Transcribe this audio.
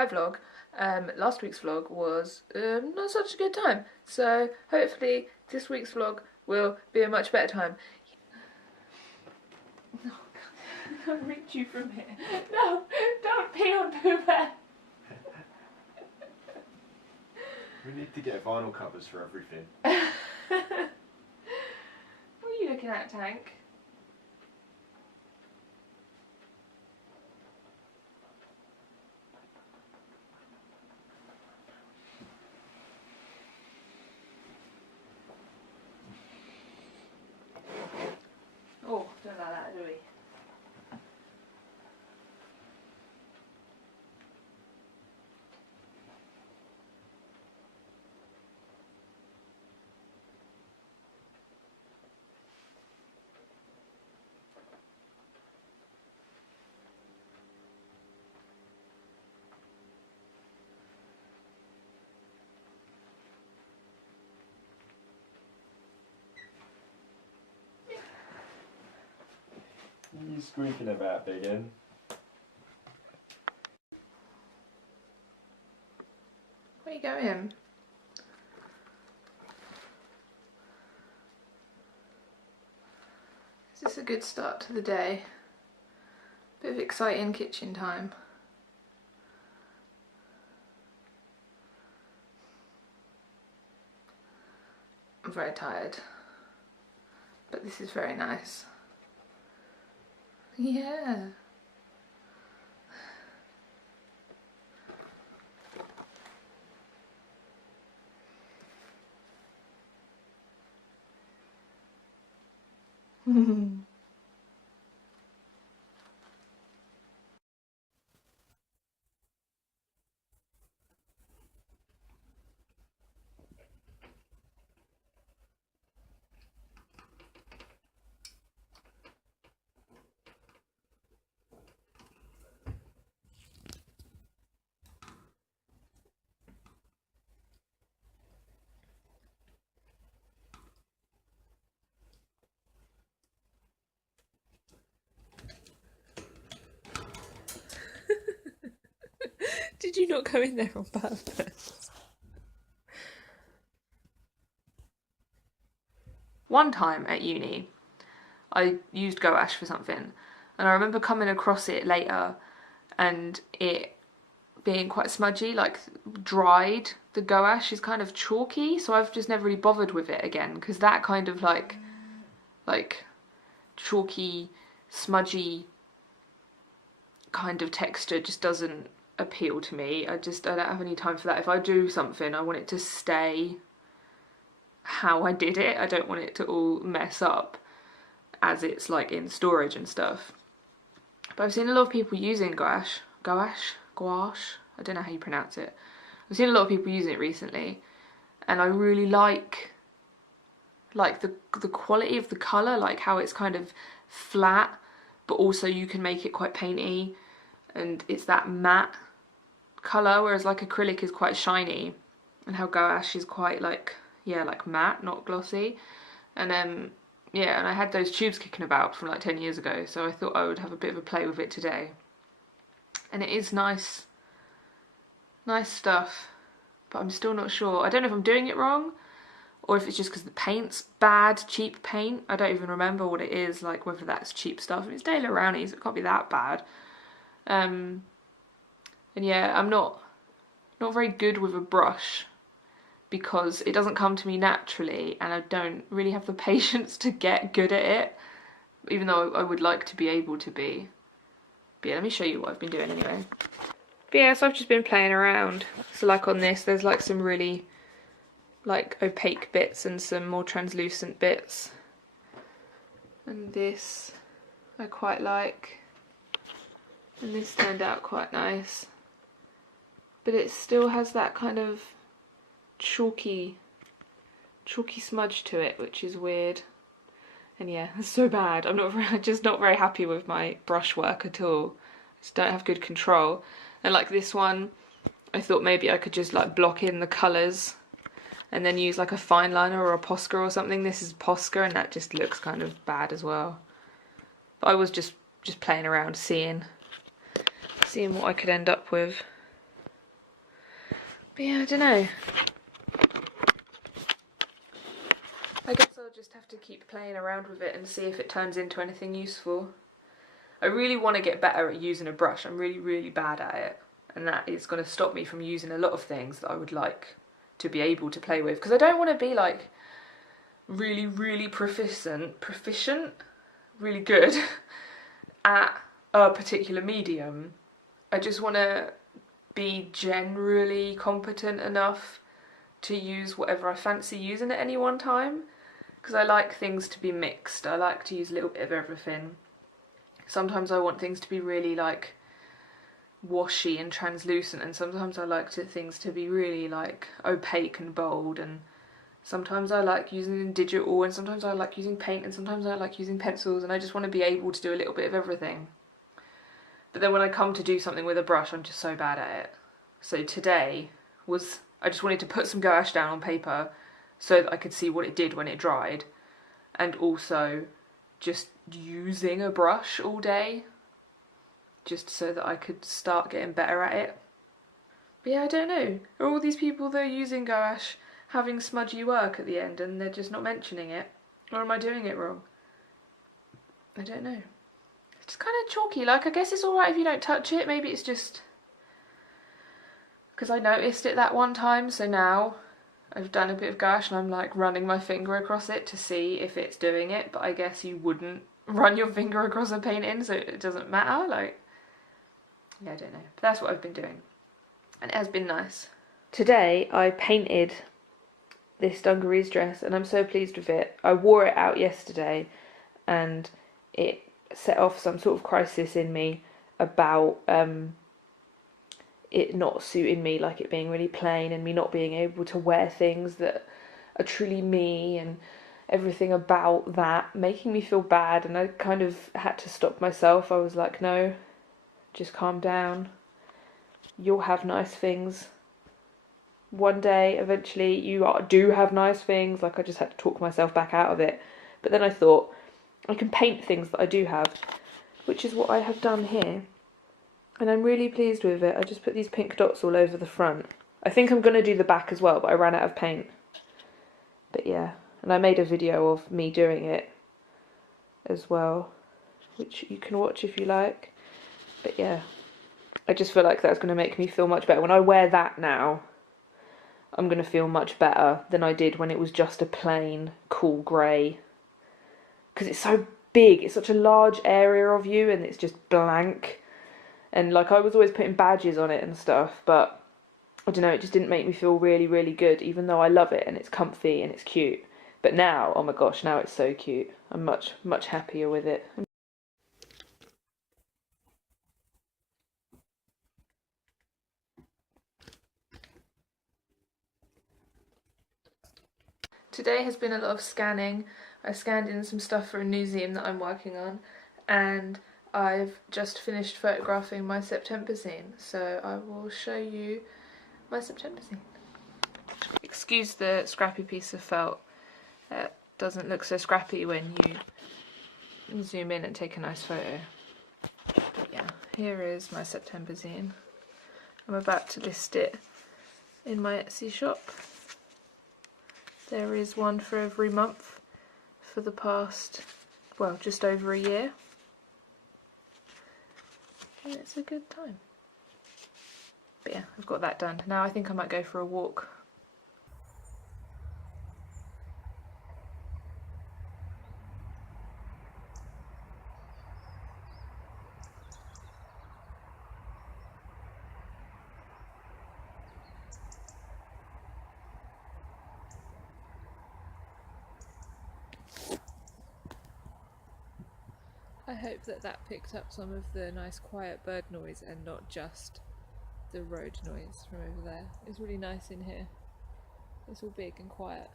hi vlog. Last week's vlog was not such a good time, so hopefully this week's vlog will be a much better time. No, I'll reach you from here. No, don't pee on Pooh Bear. We need to get vinyl covers for everything. What are you looking at, Tank? Oh, don't like that, do we? What are you squeaking about, Biggin? Where are you going? Is this a good start to the day? Bit of exciting kitchen time. I'm very tired, but this is very nice. Yeah. Did you not go in there on purpose? One time at uni, I used gouache for something, and I remember coming across it later and it being quite smudgy, like dried. The gouache is kind of chalky, so I've just never really bothered with it again, because that kind of like chalky, smudgy kind of texture just doesn't appeal to me. I don't have any time for that. If I do something, I want it to stay how I did it. I don't want it to all mess up as it's like in storage and stuff. But I've seen a lot of people using gouache, I don't know how you pronounce it. I've seen a lot of people using it recently, and I really like the quality of the colour, like how it's kind of flat, but also you can make it quite painty, and it's that matte colour, whereas like acrylic is quite shiny, and how gouache is quite like, yeah, like matte, not glossy. And yeah, and I had those tubes kicking about from like 10 years ago, so I thought I would have a bit of a play with it today. And it is nice stuff, but I'm still not sure. I don't know if I'm doing it wrong, or if it's just because the paint's bad, cheap paint. I don't even remember what it is, like whether that's cheap stuff. It's Daily Rowney's, it can't be that bad. And yeah, I'm not very good with a brush, because it doesn't come to me naturally, and I don't really have the patience to get good at it, even though I would like to be able to be. But yeah, let me show you what I've been doing anyway. But yeah, so I've just been playing around. So like on this, there's like some really like opaque bits and some more translucent bits. And this I quite like. And this turned out quite nice. But it still has that kind of chalky smudge to it, which is weird. And yeah, it's so bad. I'm just not very happy with my brush work at all. I just don't have good control. And like this one, I thought maybe I could just like block in the colours and then use like a fine liner or a Posca or something. This is Posca, and that just looks kind of bad as well. But I was just playing around, seeing what I could end up with. But yeah, I don't know. I guess I'll just have to keep playing around with it and see if it turns into anything useful. I really want to get better at using a brush. I'm really, really bad at it. And that is going to stop me from using a lot of things that I would like to be able to play with. Because I don't want to be like really, really proficient, really good at a particular medium. I just want to be generally competent enough to use whatever I fancy using at any one time, because I like things to be mixed. I like to use a little bit of everything. Sometimes I want things to be really like washy and translucent, and sometimes I like things to be really like opaque and bold, and sometimes I like using digital, and sometimes I like using paint, and sometimes I like using pencils, and I just want to be able to do a little bit of everything. But then when I come to do something with a brush, I'm just so bad at it. So today I just wanted to put some gouache down on paper so that I could see what it did when it dried, and also just using a brush all day just so that I could start getting better at it. But yeah, I don't know. Are all these people that are using gouache having smudgy work at the end and they're just not mentioning it? Or am I doing it wrong? I don't know. It's kind of chalky. Like, I guess it's alright if you don't touch it. Maybe it's just because I noticed it that one time, so now I've done a bit of gouache and I'm like running my finger across it to see if it's doing it, but I guess you wouldn't run your finger across a painting, so it doesn't matter. Like, yeah, I don't know. But that's what I've been doing, and it has been nice. Today I painted this dungarees dress and I'm so pleased with it. I wore it out yesterday and it set off some sort of crisis in me about it not suiting me, like it being really plain and me not being able to wear things that are truly me, and everything about that making me feel bad. And I kind of had to stop myself. I was like, no, just calm down. You'll have nice things. One day, eventually, do have nice things. Like, I just had to talk myself back out of it. But then I thought, I can paint things that I do have, which is what I have done here. And I'm really pleased with it. I just put these pink dots all over the front. I think I'm going to do the back as well, but I ran out of paint. But yeah, and I made a video of me doing it as well, which you can watch if you like. But yeah, I just feel like that's going to make me feel much better. When I wear that now, I'm going to feel much better than I did when it was just a plain, cool grey. Because it's so big, it's such a large area of you, and it's just blank. And like, I was always putting badges on it and stuff, but I don't know, it just didn't make me feel really, really good, even though I love it and it's comfy and it's cute. But now, oh my gosh, now it's so cute. I'm much, much happier with it. Today has been a lot of scanning. I scanned in some stuff for a museum that I'm working on, and I've just finished photographing my September scene, so I will show you my September scene. Excuse the scrappy piece of felt. It doesn't look so scrappy when you zoom in and take a nice photo. But yeah, here is my September zine. I'm about to list it in my Etsy shop. There is one for every month for the past, well, just over a year. And it's a good time. But yeah, I've got that done. Now I think I might go for a walk. I hope that that picked up some of the nice quiet bird noise and not just the road noise from over there. It's really nice in here. It's all big and quiet.